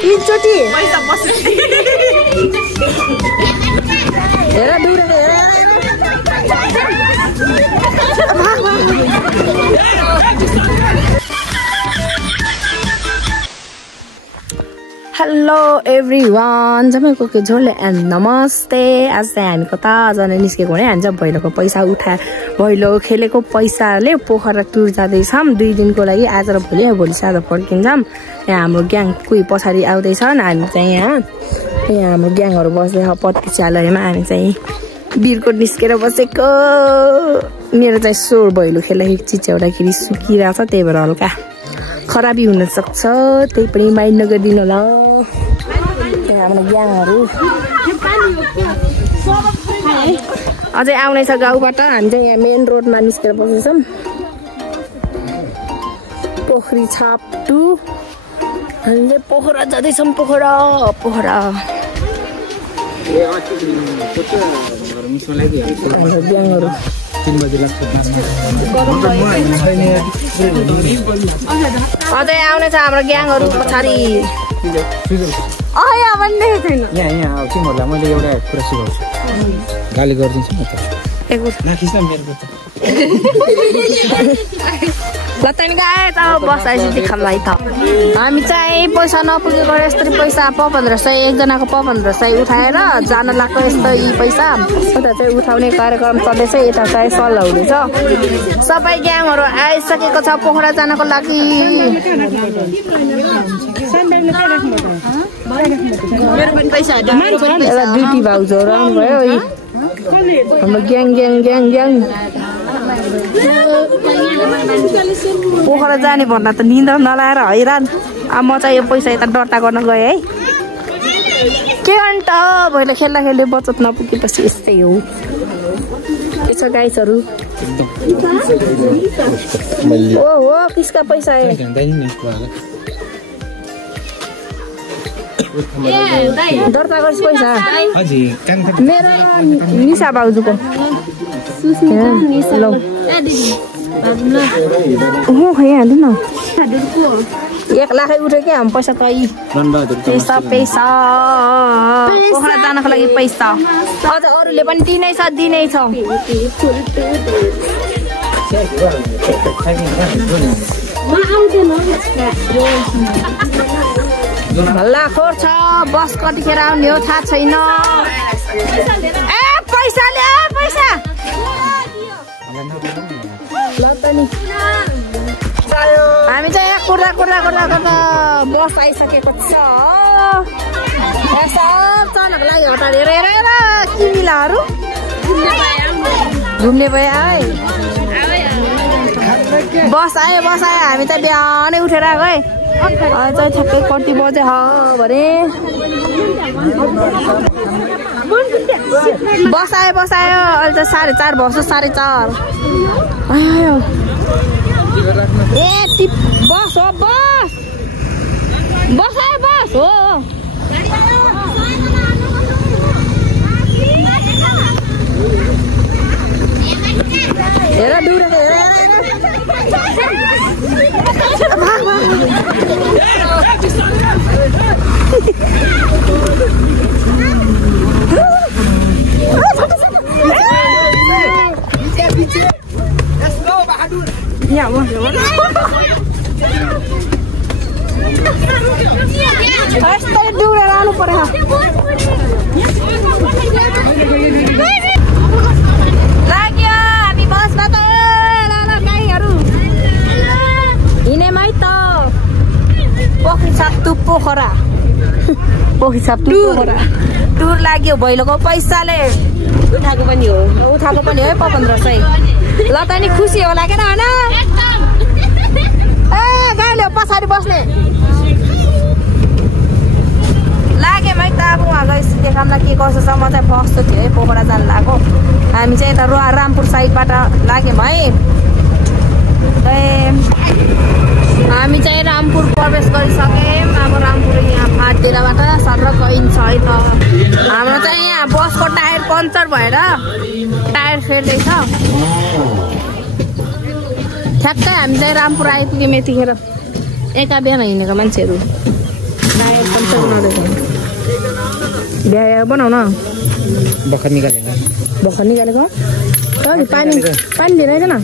तीनचोटी हेर दुर hello everyone जम्मैको के झोले एन्ड नमस्ते। आज चाहिँ हामी कता जान निस्केको भने हामी चाहिँ भैलोको पैसा भैलो खेलेको पैसाले पोखरा टुर जाँदैछौँ 2 दिनको लागि। आज र भोलि भोलि साँझ फर्किन्छौँ। यहाँ हाम्रो ग्याङ कोही पछाडि आउँदैछन्। हामी चाहिँ यहाँ हाम्रो ग्याङहरू बस्दैछ पत्तीचालयमा। हामी चाहिँ बिरकोट निस्केर बसेको। मेरो चाहिँ स्वर भैलो खेल्दाखेरि चिच्याउँदाखेरि सुकिरहेछ, त्यही भएर हल्का खराबी हुन सक्छ, त्यही पनि माइन्ड नगरिदिनु होला। हाम्रो ग्याङहरू अझै आउने छ गाउँबाट। हामी चाहिँ यहाँ मेन रोडमा निस्केर बसेछौँ। पोखरी छाप 2 हामीले पोखरा जाँदैछौँ। पोखरा हाम्रो ग्याङहरू 3 बजे लाग्छ। अझै आउने छ हाम्रो ग्याङहरू पछाडि। यहाँ भन्ने छैन। यहाँ आउँछु मलाई मैले एउटा कुरा सिकाउँछु। गाली गरिदिन्छु म त। नाखिस् न मेरो त। लतन गाए त बसाइसि खामलाई त। हामी चाहिँ पैसा नपुगेको यस्तरी पैसा 1500 एकजनाको 1500 उठाएर जान लाग्यो। यस्तो यी पैसा उता चाहिँ उठाउने कार्यक्रम चल्दैछ। यता चाहिँ सल्लाह हुँदैछ। सबै ग्याङहरू आइसकेको छ पोखरा जानको लागि। एउटा ड्युटी भाउजूहरू आउनुभयो। हाम्रो ग्याङ पोखरा जाने भन्दा त निन्द्रा नलाएर हैरान। अब म चाहिँ यो पैसा यता दर्ता गर्न गएँ है। के गर्नु त भैलो खेल्दा बचत नपुगेपछि यस्तै हो। के छ गाइसहरू? हो किसका पैसा है? दर्ता गर्छ पैसा मेरो निशा भाउजूको। खाइहाल्नु न 1 लाखै उठ्यो क्या हामी पैसा। पैसा पोखरा जानको लागि पैसा। अझ अरूले पनि दिनै छ। हल्लाखोर छ। बस कतिखेर आउने हो थाहा छैन। पैसा हामी चाहिँ कुर्दा बस आइसकेको छ। सबजनाको लागि हटार हेरेर किमिलाहरू घुम्ने भयो है। बस आयो। हामी त बिहानै उठेर गए। चाहिँ ठ्याक्कै कति बजे भने बस आयो। अहिले त 4:30 भयो। 4:30 आयो। बस हो हेर दुर लानु पर्यो। लाग्यो हामी बसमा त गाईहरू हिँडेमै त। पोखरी छाप पोखरा टुर लाग्यो भैलोको पैसाले। उठाएको पनि हो 1500। ल त नि खुसी होला के होइन? गाईले पछाडि बस्ने लाग्यो है त। अब उहाँ गइसकेको खामला के कसो छ। म चाहिँ फस्टो थियो है पोखरा जान लाग्यो। हामी चाहिँ यता रामपुर साइडबाट लाग्यौँ है। हामी चाहिँ रामपुर प्रवेश गरिसक्यौँ। अब रामपुर यहाँ फाटेलाबाट सर गइन्छ है त। हाम्रो चाहिँ यहाँ बसको टायर पङ्चर भएर टायर फेर्दैछ। ठ्याक्कै हामी चाहिँ रामपुर आइपुग्यौँ यतिखेर। एका बिहान हिँडेको मान्छेहरू टायर पञ्चर बनाउँदैछ बिहा बनाउ न भर्खर निकालेको पानी दिँदैन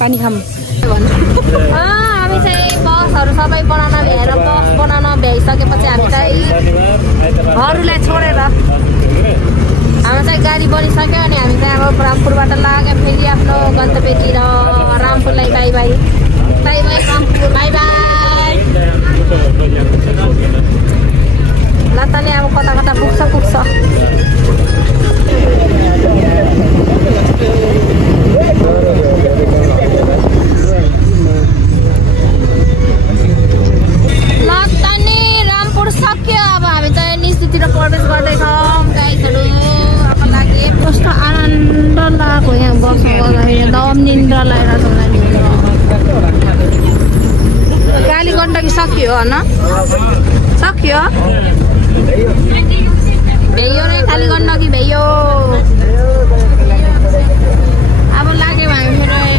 पानी खाम हामी चाहिँ बसहरू सबै बनाउन भ्याएर बस बनाउन भ्याइसकेपछि हामी चाहिँ घरलाई छोडेर हाम्रो चाहिँ गाडी बनिसक्यो अनि हामी चाहिँ अब रामपुरबाट लाग्यो फेरि आफ्नो गन्तव्यतिर रामपुरलाई bye bye Rampur bye bye लताले अब कता कता पुग्छ लतानी रामपुर सक्यो अब हामी चाहिँ निस्तीतिर प्रवेश गर्दैछौँ गाइसहरू अब लागि कस्तो आनन्द लागेको यहाँ बस्नु गर्दाखेरि दम निन्द्रा लगाएर गाली गण्डकी सक्यो होइन सक्यो भ्याइयो नै खाली गण्डकी भ्याइयो अब लाग्यो हामी फेरि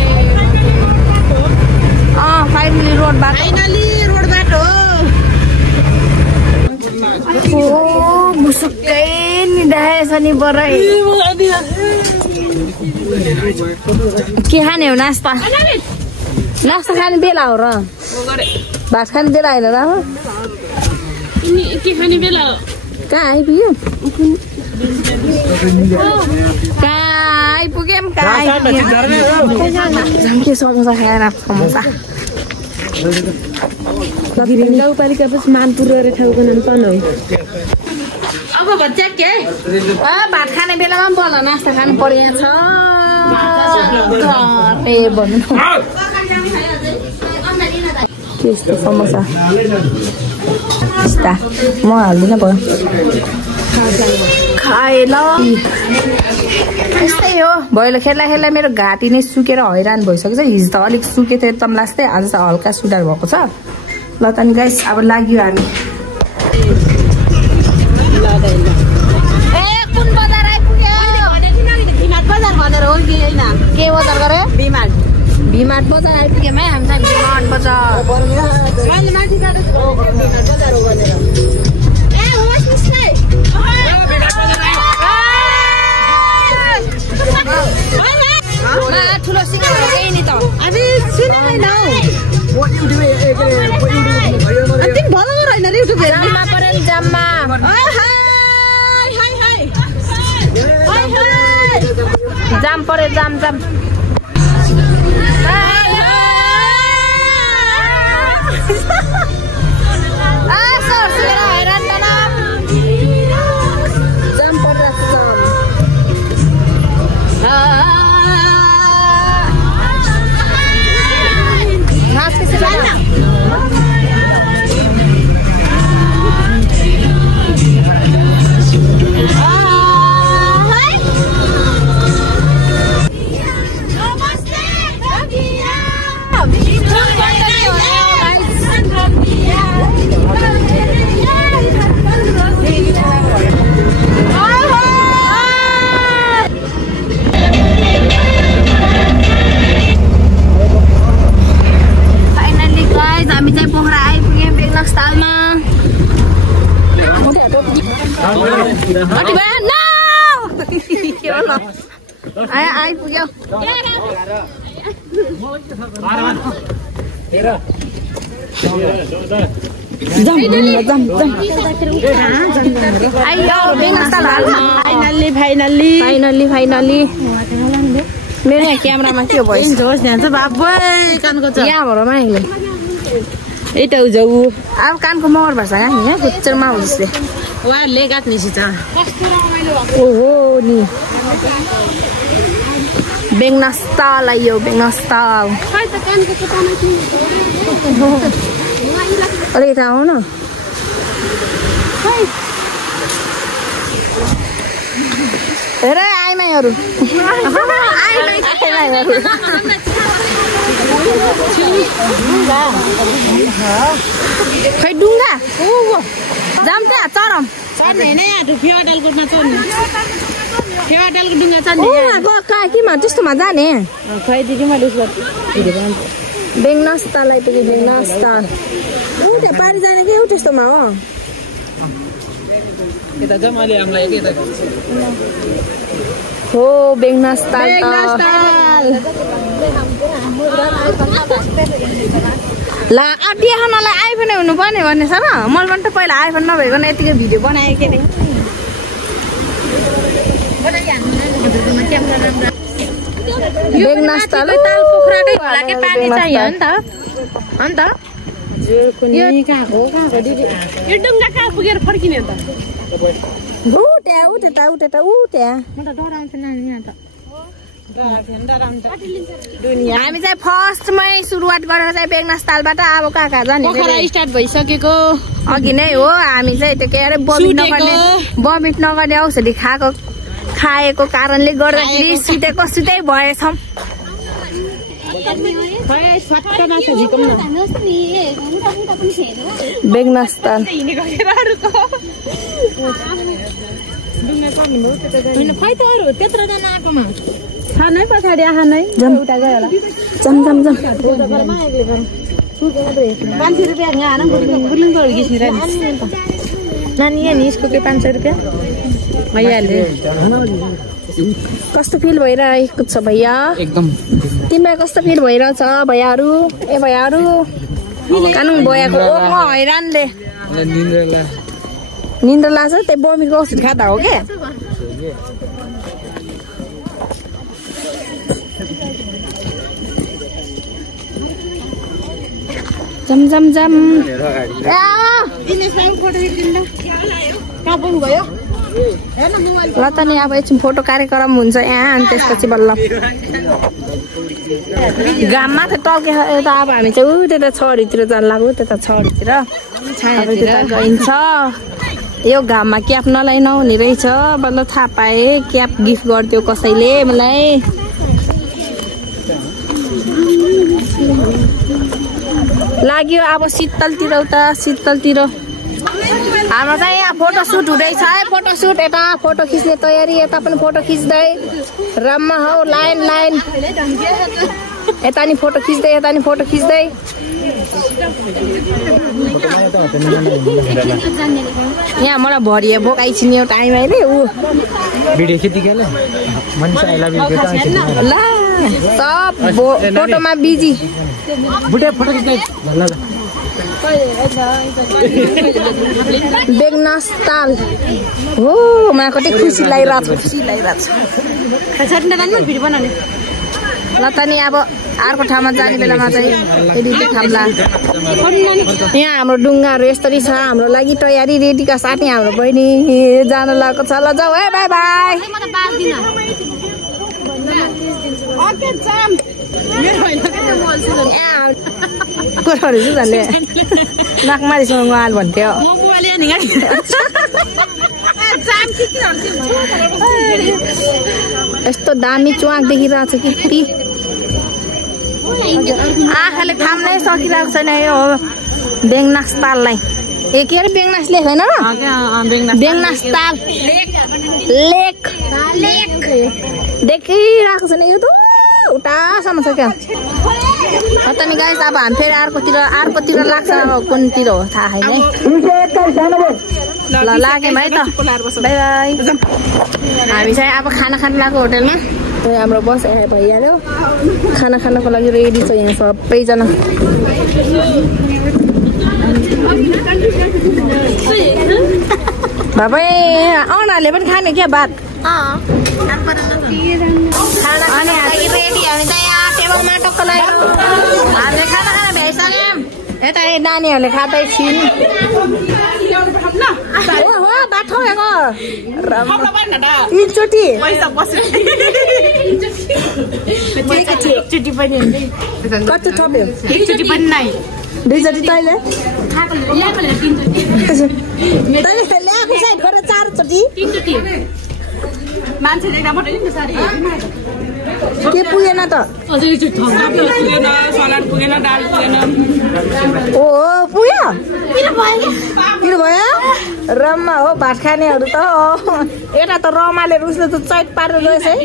फाइनली रोडबाट मुसुक्कै निधाएछ नि बरै के खाने हो नास्ता खाने बेला हो र भात खाने बेला होइन र के खाने बेला हो कहाँ आइपुग्यो के समोसा खाएर समोसा गाउँपालिका पछि मानपुर र ठाउँको नाम तनहुँ अब भन्छ के भात खाने बेलामा पनि बोल नास्ता खानु पर्यो छ त्यस्तो समोसा म हाल्दिनँ भयो खाए ल यस्तै हो भैलो खेल्दा मेरो घाँटी नै सुकेर हैरान भइसकेको छ हिजो त अलिक सुकेको थियो एकदम लास्टै आज त हल्का सुधार भएको छ ल त नि गाइस अब लाग्यो हामी कुन बजार आइपुग्यो बजार हो कि होइन के बजार गरे भिमार्ट बजार आइपुग्यौँ है हामी चाहिँ भिमार्ट बजार ठुलो सिङ्गो केही नि त जाममा पऱ्यो नि जाममा जाम पऱ्यो जाम आइपुग्यो फाइनल्ली मेरो यहाँ क्यामेरामा के भयो यहाँबाटमा यता जाऊ अब कानको मगर भएछ यहाँ खुच्चरमा हो जस्तै उहाँहरूले काट्नेछ ओहो नि बेङ्नास्ता लाइयो बेङ्नास्ता अलिक यता आऊ न हेर आइमाईहरू खै डुङ्गा जाम त्यहाँ चरम चढ्ने होइन यहाँ फेवाडालकोमा चढ्ने फेवाडालको डुङ्गा चढ्ने केमा त्यस्तोमा जाने खै दिदी मैले बेङनास्ताल आइपुग्यो बेङनास्ताल त्यहाँ पारि जाने के हो त्यस्तोमा हो यता जाम अहिले हामीलाई यता हो बेङनास्ताल ला बिहानलाई आइफोनै हुनुपर्ने भन्ने छ र मैले पनि त पहिला आइफोन नभएको यतिकै भिडियो बनाएँ के अरे बेङनास्ताल ताल पोखराकै होला के पानी चाहियो नि त अनि त यो कहाँ हो दिदी यो डुङ्गा कहाँ पुगेर फर्किने त त्यहाँ त्यहाँ म त डराउँछ नानी यहाँ त हामी चाहिँ फर्स्टमै सुरुवात गरेर चाहिँ बेङनास्तालबाट अब कहाँ जाने पोखरा स्टार्ट भइसकेको अघि नै हो हामी चाहिँ त्यो के अरे बमिट नगर्ने औषधि खाएको कारणले गर्दाखेरि सुतै भएछौँ बेङनास्ताल त्यत्रोजना आएकोमा खानै पछाडि आहा नै एउटा गयो होला जम नानी यहाँ नि यसको के 500 रुपियाँ भइहाल्यो कस्तो फिल भइरहेको छ भैया एकदम तिमीलाई कस्तो फिल भइरहेछ भैयाहरू ए भैयाहरू कानुन भइएको म हैरानले निन्द्रा लाग्छ त्यही बमिटको औषध खाँदा हो क्या जम ल त नि अब एकछिन फोटो कार्यक्रम हुन्छ यहाँ अनि त्यसपछि बल्ल घाममा त टल्के यता अब हामी चाहिँ त्यता छडीतिर जानु लाग्यो त्यता छडीतिर गइन्छ यो घाममा क्याप नलाइ नहुने रहेछ बल्ल थाहा पाएँ क्याप गिफ्ट गरिदियो कसैले मलाई लाग्यो अब शीतलतिर हाम्रो चाहिँ यहाँ फोटोसुट हुँदैछ है फोटोसुट यता फोटो खिच्ने तयारी यता पनि फोटो खिच्दै राममा हौ लाइन यता नि फोटो खिच्दै यहाँ मलाई भरिए बोकाइ छिन्यो टाइम अहिले ऊ भिडियो खिचिकेले मनिषा आई लभ यु ल सब फोटोमा बिजी बुढे फोटो खिच्दै ल बेङनास्ताल हो मलाई कति खुसी लागिरहेको छ ल त नि अब अर्को ठाउँमा जाने बेलामा चाहिँ फेरि देखाउँला यहाँ हाम्रो डुङ्गाहरू यसरी छ हाम्रो लागि तयारी रेडीका साथै हाम्रो बहिनी जान लागेको छ ल जाऊ है बाई बाई नाकमारीसँग उहाँल भन्थ्यो यस्तो दामी च्वाक देखिरहेको छ कि आँखाले थाम्नै सकिरहेको छैन यो बेङनास्ताललाई ए के अरे बेङनास लेख होइन बेङनास्ताल लेक देखिरहेको छैन यो त उतासम्म छ क्या त नि गाइस अब हामी फेरि अर्कोतिर लाग्छ अब कुनतिर हो थाहा छैन ल लाग्यौँ है त बाई बाई हामी चाहिँ अब खाना खानु लाग्यो होटेलमा हाम्रो बस भइहाल्यो खाना खानको लागि रेडी छ यहाँ सबैजना बाबा अनाले पनि खाने क्या भात खाना रेडी हामी चाहिँ यहाँ टेबलमा टक्क लाग्यो हामीले खाना भ्याइसक्यौँ यता नानीहरूले खाँदै छिन् बाटो तिनचोटि कति थप्यो दुईचोटि तैँले ल्याएको साइड गरेर 4 चोटि के पुगेन त ओ पुग्यो किन भयो रममा हो भात खानेहरू त यता त रमाले रुस्ले त चैत पारेर रहेछ है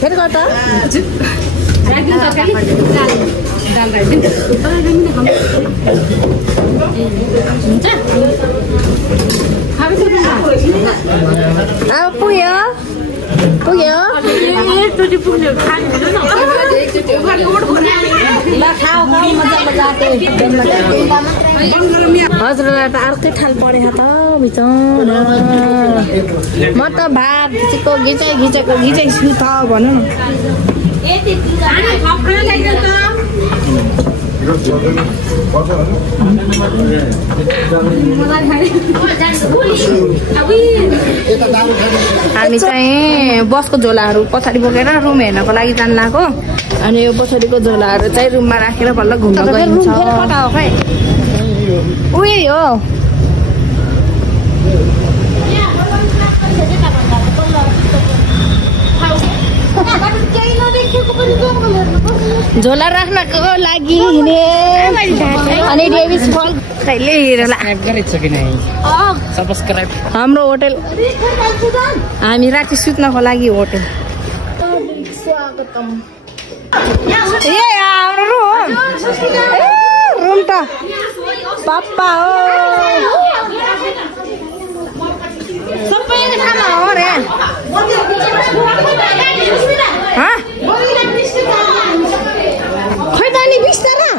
फेरि गर त पुग्यो पुग्यो हजुरलाई त अर्कै ठाल परेको त बिचन म त भात घिचेको घिचाइछु त भनौँ हामी चाहिँ बसको झोलाहरू पछाडि बोकेर रुम हेर्नको लागि जानु लाग्यो अनि यो पछाडिको झोलाहरू चाहिँ रुममा राखेर बल्ल घुम्न गइन्छ उही हो झोला राख्नको लागि हिँडे अनि डेभिस फल कहिले हाम्रो होटल हामी राति सुत्नको लागि होटल स्वागतम ए हाम्रो रुम त पापा हो सबै खाना हो रे खै त नि बिस्तारा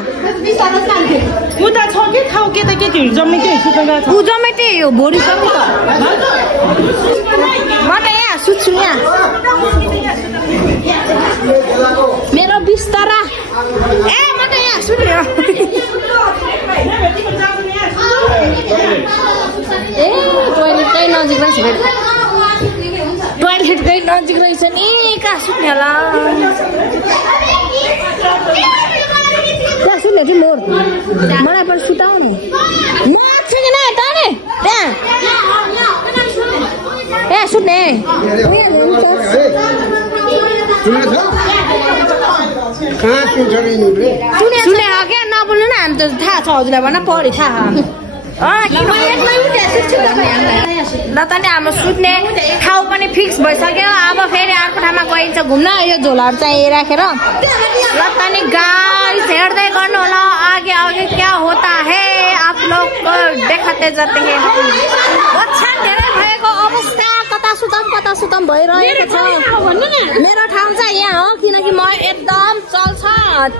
उता छ के खाऊ केटाकेटीहरू जम्मेकै ऊ जम्मेकै हो भोलि सक्नु त म त यहाँ सुत्छु यहाँ मेरो बिस्तारा ए म त यहाँ सुत्यो ए टोइलेटकै नजिक रहेछ टोइलेटकै नजिक रहेछ नि कहाँ सुत्ने होला त्यहाँ सुत्ने थिएँ मोर मलाई पनि सुताउने नछिकिन ताने त्यहाँ ए सुत्ने सुने हो क्या नबोल्नु न हामी त थाहा छ हजुरलाई भन्न पऱ्यो थाहा ल त नि हाम्रो सुत्ने ठाउँ पनि फिक्स भइसक्यो अब फेरि अर्को ठाउँमा गइन्छ घुम्न यो झोलाहरू चाहिँ राखेर ल त नि गाइस हेर्दै गर्नु होला आगे आगे क्या होता है आप लोग को देखाते जाते हैं ओछ्यान धेरै भएको अवस्था कता सुतम भइरहेको छ मेरो ठाउँ चाहिँ यहाँ हो किनकि म एकदम चल्छ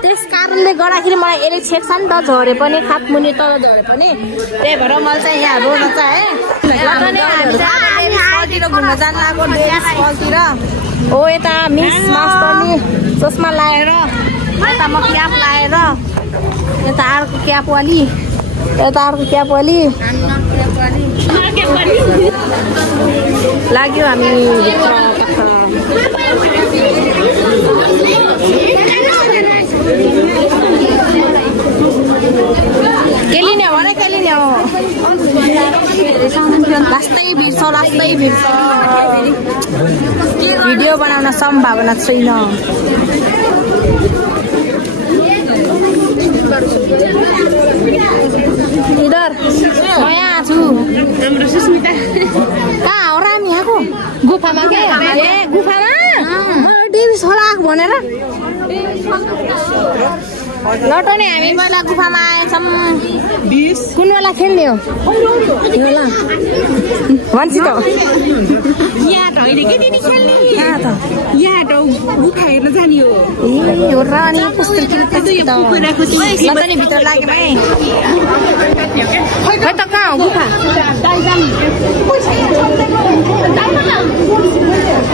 त्यस कारणले गर्दाखेरि मलाई यसले छेक्छ नि त झरे पनि खाटमुनि तल झरे पनि त्यही भएर मलाई चाहिँ यहाँ रोन छ है घुम्न जानु लाग्यो हो यता मिस मास्टरले चस्मा लाएर यता म क्याप लाएर यता अर्को क्यापवाली लाग्यो हामी के लिने हो भने के लिने हो लास्टै भिड्छ भिडियो बनाउन सम्भावना छैन इधर म यहाँ छु हाम्रो सुस्मिता कहाँ हो रामी यहाँको गुफामा के ए गुफामा डेभिस होला भनेर लटो नि हामी पहिला गुफामा आएछौँ कुन बेला खेल्ने हो भन्छ त यहाँ त होइन के दिदी खेल्ने यहाँ त गुफा हेर्न जाने हो ए हो र अनि कस्तो नि भित्र लाग्यो भाइ खै त कहाँ हो गुफा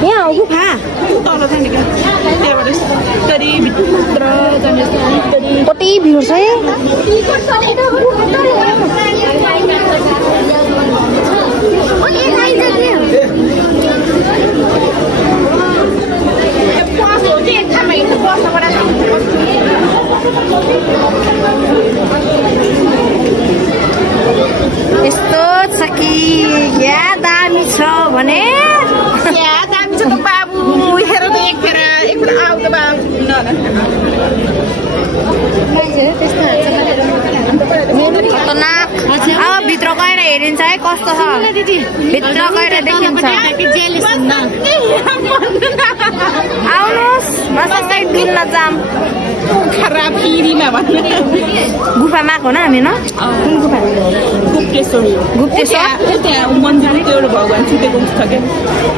यहाँ हो गुफा तल जाने क्या कति भिड छ है यस्तो छ कि क्या दामी छ भने क्या दामी छ त बाबु हेर त एक फेर आउ त बाबु खतरनाक अब भित्र गएर हेरिन्छ है कस्तो छ भित्र गएर देखिन्छ आउनुहोस् मसँगै डुल्न जाम गुफामा आएको न हामी न कुन गुफा गुप्तेश्वर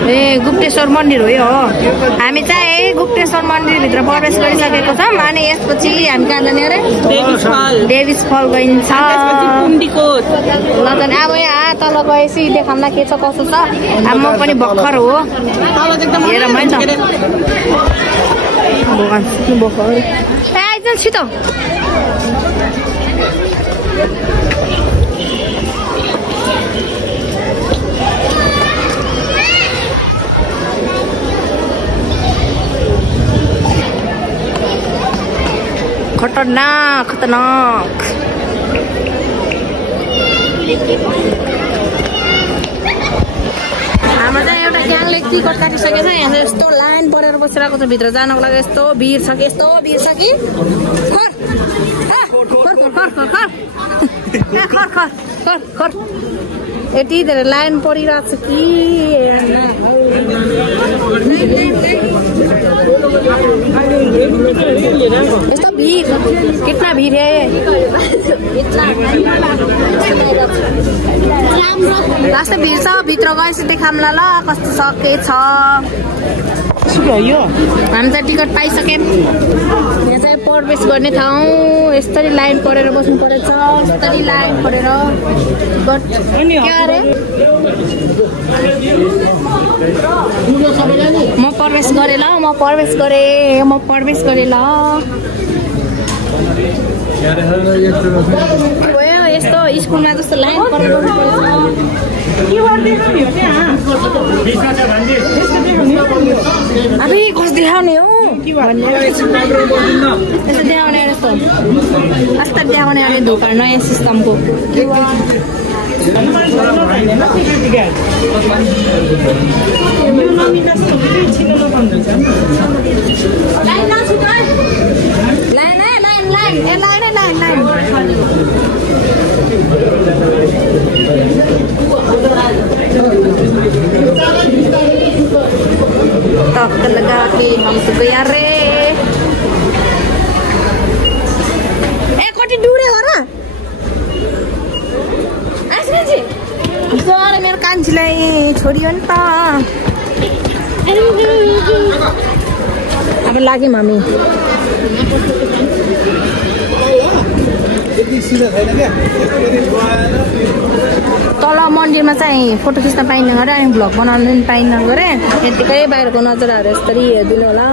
ए गुप्तेश्वर मन्दिर हो यो हामी चाहिँ गुप्तेश्वर मन्दिरभित्र प्रवेश गरिसकेको छौँ अनि यसपछि हामी कहाँ जाने अरे देवीज फल गइन्छ ल त अब यहाँ तल गएपछि देखाउँला के छ कसो छ अब म पनि भर्खर हो हेरौँ है त भर्खर आइज छिटो खतरनाक खतरनाक हाम्रो चाहिँ एउटा ग्याङले टिकट काटिसकेको छ यहाँ यस्तो लाइन परेर बसिरहेको छ भित्र जानको लागि यस्तो भिड छ कि खर यति धेरै लाइन परिरहेको छ कि यस्तो भिड कितना भिड है लास्ट भिड छ भित्र गएपछि देखाउँला ल कस्तो छ के छ हामी त टिकट पाइसक्यौँ यहाँ चाहिँ प्रवेश गर्ने ठाउँ यस्तरी लाइन परेर बस्नु परेछ यस्तरी लाइन परेर म प्रवेश गरेँ ल यस्तो स्कुलमा जस्तो लाइन परेर अबे कस देखाउने हो यस्तो देखाउने जस्तो अस्ता देखाउने अरे धोका नयाँ सिस्टमको टक लगा के हम तो गया रे ए कति डुरे हो र आइसकेछि सर मेरो कान्छीलाई छोडियो नि त अब लाग्यौँ हामी तल मन्दिरमा चाहिँ फोटो खिच्न पाइन्न गरे अनि भ्लग बनाउन पनि पाइन्न गरे यतिकै बाहिरको नजाराहरू यसरी हेरिदिनु होला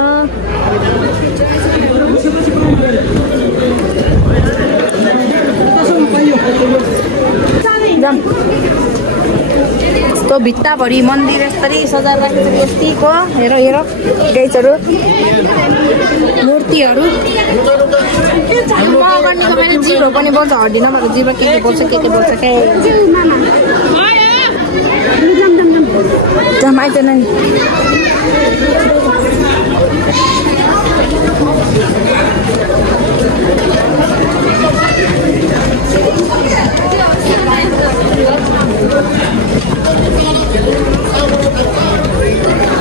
यस्तो भित्ताभरि मन्दिर यसरी सजाएर राखेको छ यतिको हेर गाइजहरू मूर्तिहरू मगर्नीको मैले जिरो पनि बोल्छ हड्डी नभएको जिरो के बोल्छ के बोल्छ के आइदैन नि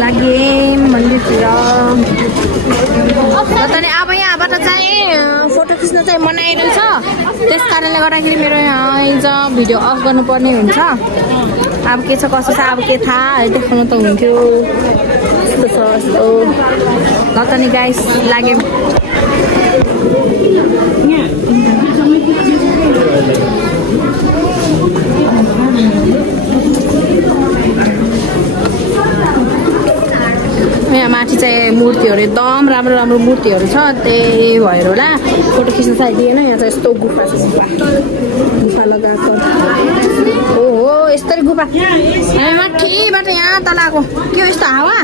लागि मन्दिरतिर तर अब यहाँबाट चाहिँ फोटो खिच्न चाहिँ मनाइरहेको छ त्यस कारणले गर्दाखेरि मेरो यहाँ भिडियो अफ गर्नुपर्ने हुन्छ अब के छ कसो छ अब के थाहा देखाउनु त हुन्थ्यो यस्तो छ यस्तो ल त नि गाइस लाग्यो यहाँ माथि चाहिँ मूर्तिहरू एकदम राम्रो राम्रो मूर्तिहरू छ त्यही भएर होला फोटो खिच्न चाहिँ दिएन यहाँ चाहिँ यस्तो गुफा छ गुफा लगाएको ओहो यस्तरी गुफा माथिबाट यहाँ तल आएको के हो यस्तो हावा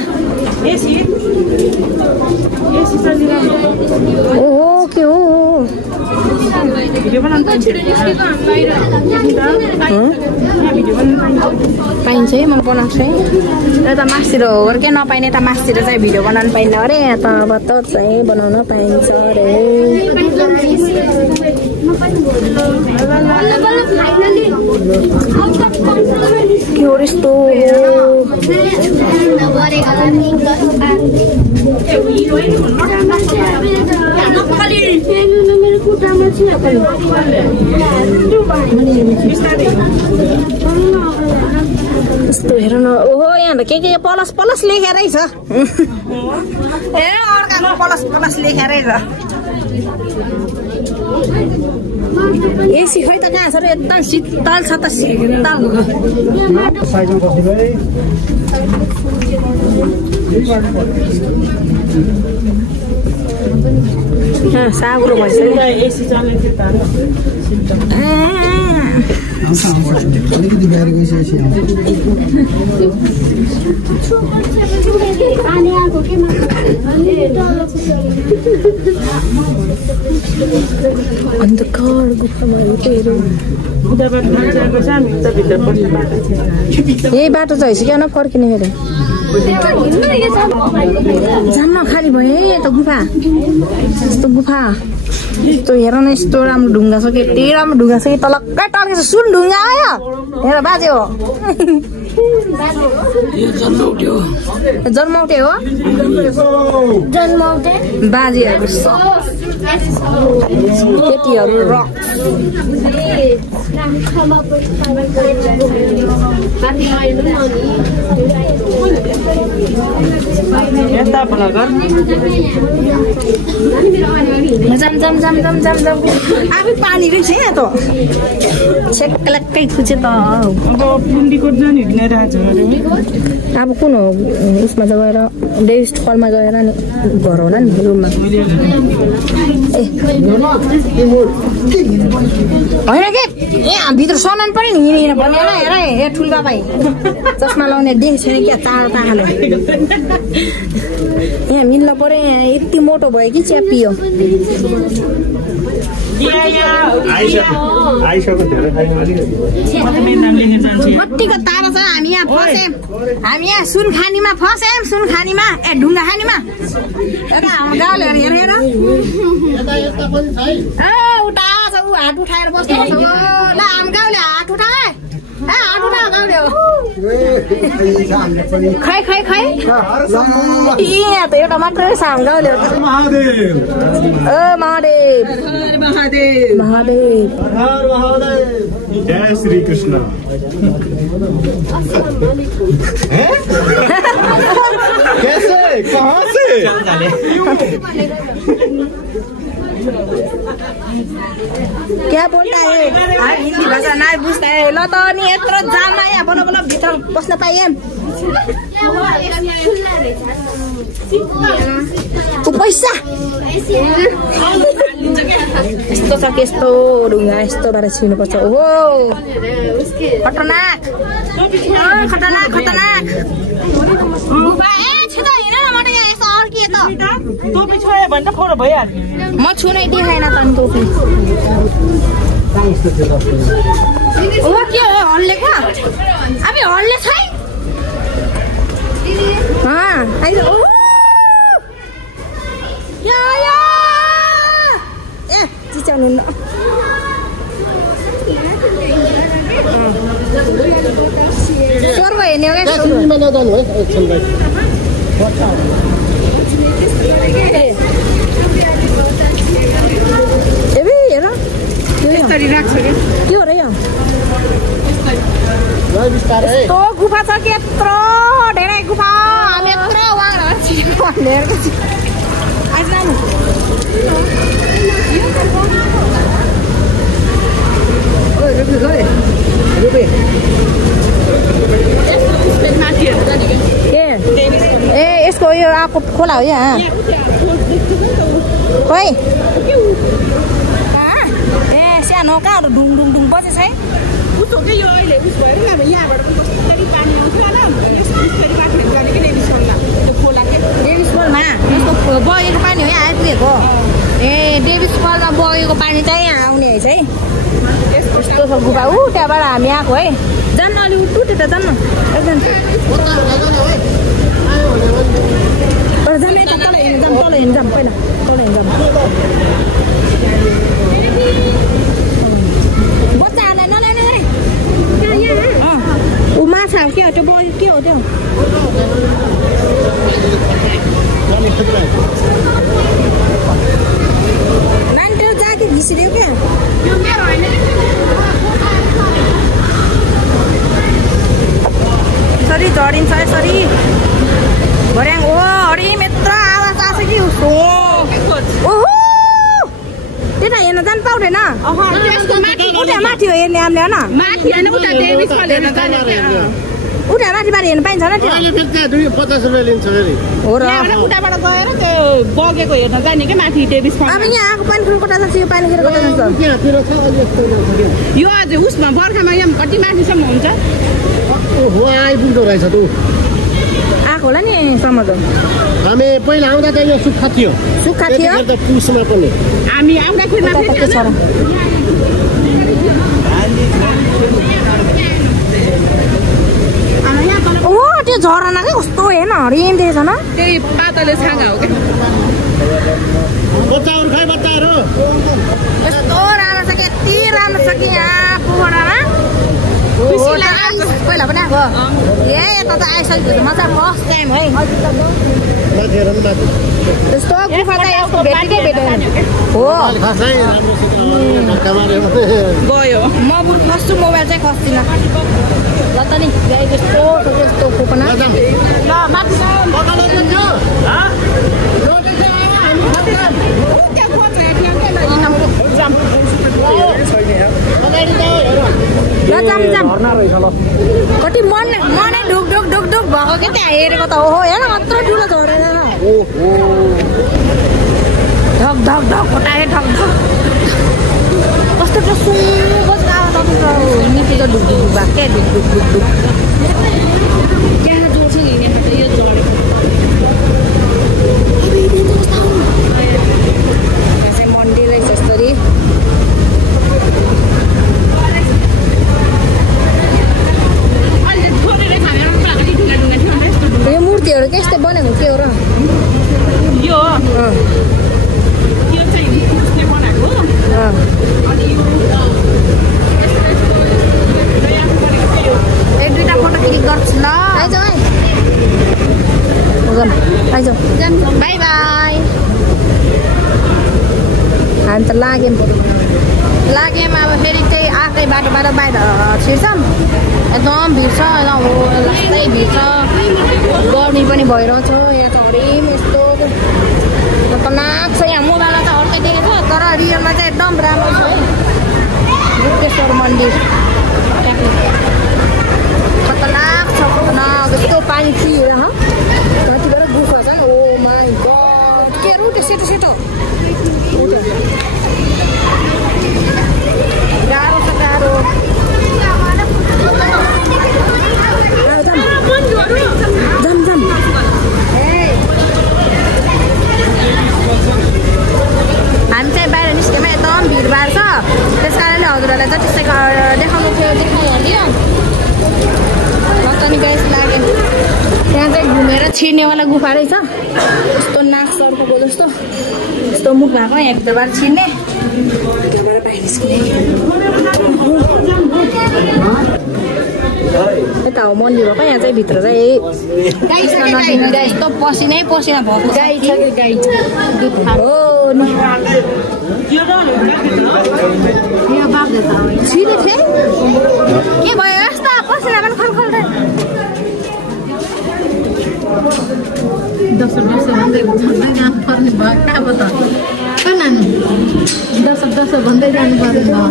ओहो के हो पाइन्छ है मलाई बनाएको छु है यता मासतिर हो के नपाइने त मासतिर चाहिँ भिडियो बनाउनु पाइन्न अरे यहाँ त अब त चाहिँ बनाउन पाइन्छ अरे यस्तो हेर न ओहो यहाँ के पलस पलस लेखेरै छ ए अर्काको पलस पलस लेखेरै छ एसी खै त कहाँ छ र एकदम शीतल छ त शीतल साग्रो भइसक्यो एसी चल्ने थियो त अलिकति बाहिर गइसकेपछि अन्धकार गुफामा यही बाटो चाहिँ हैन फर्किने हेरे जान्न खाली भयो है यता गुफा यस्तो गुफा यस्तो हेर न यस्तो राम्रो ढुङ्गा छ कि यति राम्रो ढुङ्गा छ कि तलक्कै टल्केछ सुन ढुङ्गा आयो हेर बाजे हो जन्मौटे हो बाजेहरू केटीहरू र आफै पानी रहेछ यहाँ त छेक्लक्कै खुचे त अब कुन हो उसमा चाहिँ गएर डेस्ट फलमा गएर नि घर होला नि रुममा ए होइन के यहाँ भित्र सामान पनि नि हिँडेर भने हेर हे ठुल्बा भाइ चस्मा लाउने देखेको छैन क्या चार पाखाले यहाँ मिल्न पर्यो यहाँ यति मोटो भयो कि च्यापियो कतिको तारा छ हामी यहाँ फस्यौँ हामी यहाँ सुनखानीमा फस्यौँ सुनखानीमा ए ढुङ्गा खानीमा गाउँलेहरू हेरेर उता छ ऊ हात उठाएर बस्नुपर्छ ल हामी गाउँले हात उठाए हात उठा गाउँले हो खै खै खै यहाँ त एउटा मात्रै छ हामी गाउँले महादेव महादेव जय श्री कृष्ण कैसे कहाँ से क्या बोलता है हिंदी भाषा नहीं बुझता है ल त अनि यत्रो जाममा यहाँ बोल बोल भित्र बस्न पाइएँ पैसा यस्तो छ त्यस्तो ढुङ्गा यस्तोबाट छिर्नुपर्छ ओहो खतरनाक खतरनाक खतरनाक म छुनै देखाएन त नि टोपी ओ के हो हल्लेको अब हल्ले छै ए चिचाउनु न स्वर्ग हेर्ने हो क्या के हो र यहाँ यस्तो गुफा छ कि यत्रो धेरै गुफा हामी यत्रो ए यसको यो आएको खोला हो यहाँ खै ए सानो कहाँ ढुङ ढुङ ढुङ बजेछ है डेभिस फलमा यसको बगेको पानी हो यहाँ आइपुगेको ए डेभिस फलमा बगेको पानी चाहिँ यहाँ आउने है यस्तो छ गुफा ऊ त्यहाँबाट हामी आएको है जान्न अलि टुटे त जान्न जान्न तल हेर्नु जाऊँ तल हेर्नु जाऊँ पहिला तल हेर्नु जाऊँ बच्चाहरूलाई नलाने है ऊ माछा हो के हो त्यो के हो त्यो माथि हो हेर्ने हामीले होइन माथि होइन उता देवी खोलेर जाने उता माथिबाट हेर्नु पाइन्छ न त्यो 50 रुपियाँ लिन्छ फेरि हो र यहाँबाट उताबाट गएर त्यो बगेको हेर्न जाने के माथि देवी अब यहाँ आएको पानी खेल्नु कता जान्छ यो पानी खेल्नु कता जान्छ त्यहाँतिर छ अलि यस्तो यो अझै उसमा बर्खामा यहाँ कति माथिसम्म हुन्छ हो आइपुग्दो रहेछ त आएको होला नि समुद्र हामी पहिला आउँदा त यो सुक्खा थियो त पुसमा पनि हामी आउँदाखेरि के छ र ओ त्यो झरना के कस्तो हेर्न हरिम देखेछ न त्यही पातले छाँगा हो क्या बच्चाहरू खाइ बच्चाहरू यस्तो राम्रो छ यति राम्रो छ कि यहाँ पोखरामा पहिला पनि आएको ए यता त आइसकेको म चाहिँ फर्स्ट टाइम है यस्तो गुफा त यस्तो भेटेकै भेटेन हो गयो म बरु खस्छु मोबाइल चाहिँ खस्दिनँ ल त नि यस्तो यस्तो खोपना ल माथि कति मनै ढुक ढुक ढुक ढुक भएको के त्यहाँ हेरेको त हो हेर कत्रो ठुलो झरेर ढक ढक ढक खोटाए ढक ढक कस्तो त्यो सुँगो तपाईँको निकै त ढुक ढुक भएको क्या ढुक ढुक ढुक ढुक त्यहाँ जोड्छ नि यहाँबाट यो झरेको चाहिँ मन्दिर रहेछ यस्तरी यो मूर्तिहरू के यस्तो बनेको के हो र यो चाहिँ उसले बनाएको अनि एक दुईवटा फोटो क्लिक गर्छु ल आइज आइज बाई बाई हामी त लाग्यौँ अब फेरि चाहिँ आफ्नै बाटोबाट बाहिर छिर्छौँ एकदम भिड छ लास्टै भिड छ गर्मी पनि भइरहेछ यहाँ त हरिम यस्तो खतरनाक छ यहाँ मोबाइलमा त अर्कै देखेको छ तर रियलमा चाहिँ एकदम राम्रो छ है बुद्धेश्वर मन्दिर खतरनाक छ खतरनाक यस्तो पानी छिरेर माथिबाट गुफा छ नि ओ माई गड के अरू त्यो सेतो सेतो गाह्रो छ गाह्रो जाम जाम हामी चाहिँ बाहिर निस्केमा एकदम भिडभाड छ त्यस कारणले हजुरहरूलाई जति देखाउनु थियो देखाइहाल्यो नि गाइस लाग्यो यहाँ चाहिँ घुमेर छिर्नेवाला गुफा रहेछ यस्तो नाक सर्पको जस्तो यस्तो मुख भएको यहाँ भित्रबाट छिर्ने त्यहाँबाट बाहिर निस्किने यता हो मन्दिर भएको यहाँ चाहिँ भित्र चाहिँ यस्तो पसिनै पसिना भएको छिरेको थिएँ के भयो यस्तो पसिना पनि खलखल दसौँ भन्दै झन्डै जानुपर्ने भयो कहाँ त कहाँ नानी दसौँ भन्दै जानुपर्ने भयो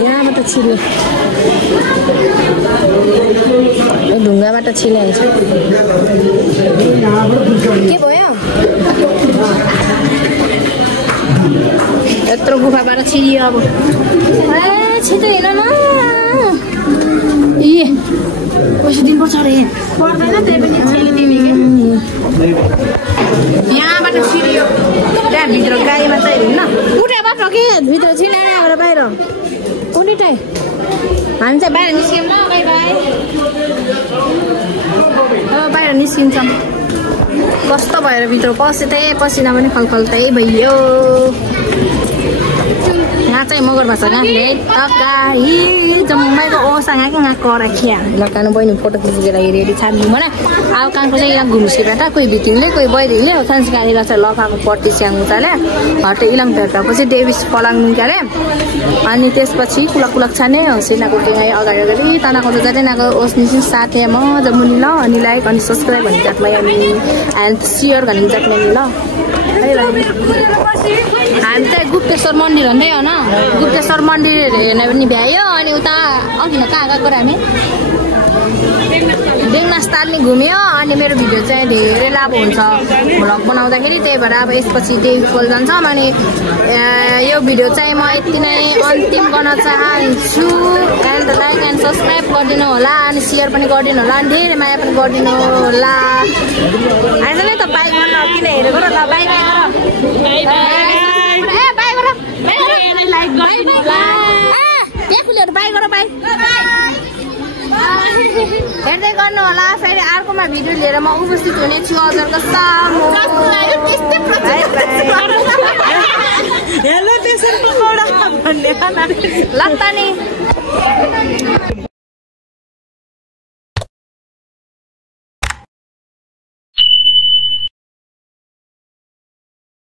यहाँबाट छिर्यो ढुङ्गाबाट छिलाइन्छ के भयो यत्रो गुफाबाट छिरियो अब छिटो हेर न ए पैसा दिनुपर्छ अरे पर्दैन त्यही पनि छिलिदिने यहाँबाट छिरियो त्यहाँ भित्र गाईमा चाहिँ हिँड्न उठाबाट के भित्र छिलाएर बाहिर कुनै टाइम हामी चाहिँ बाहिर निस्क्यौँ ल बाई बाई अब बाहिर निस्किन्छौँ कस्तो भएर भित्र पसे त्यही पसिना पनि खलखल त्यही भइयो यहाँ चाहिँ मगर भाषा गाँठले अगाडि जम्मैको सँग के यहाँ कराखिया लकानु बहिनी फोटो खिचेर रेडी छाड्नु भने अब कानको चाहिँ यहाँ घुम्सी बेटा कोही भिटिङले कोही बहिरीले संस्कारी रच लफाको पट्टी स्याङ उताले हटे इलङ भेट्टापछि डेभिस पलाङ नुक्याले अनि त्यसपछि कुलक कुलक छाने हसिनाको टेङाइ अगाडि अगाडि तनाको जाँदै नाको ओस्निसिन साथै मजा मुनि ल अनि लाइक अनि सब्स्क्राइब भन्ने जातमा अनि एन्ड सेयर भन्ने जातमा नि ल हामी चाहिँ गुप्तेश्वर मन्दिर भन्दै हो न गुप्तेश्वर मन्दिर हेर्न पनि भ्यायो अनि उता अघि न कहाँ गएको हामी बेगनास तालनी घुम्यो अनि मेरो भिडियो चाहिँ धेरै लाभ हुन्छ भ्लग बनाउँदाखेरि त्यही भएर अब यसपछि डेभी फल जान्छ अनि यो भिडियो चाहिँ म यति नै अन्तिम गर्न चाहन्छु एन्ड लाइक एन्ड सब्स्क्राइब गरिदिनु होला अनि सेयर पनि गरिदिनु होला अनि धेरै माया पनि गरिदिनु होला आइजले त बाई गर्न किन हेरेको र ल बाई बाई गर ए बाई गर लाइक गरिदिनु होला ए फुलहरु बाई गर बाई हेर्दै गर्नु होला फेरि अर्कोमा भिडियो लिएर म उपस्थित हुने छु हजुरको सामु हेलो त्यसरी पकौडा भन्ने ल त नि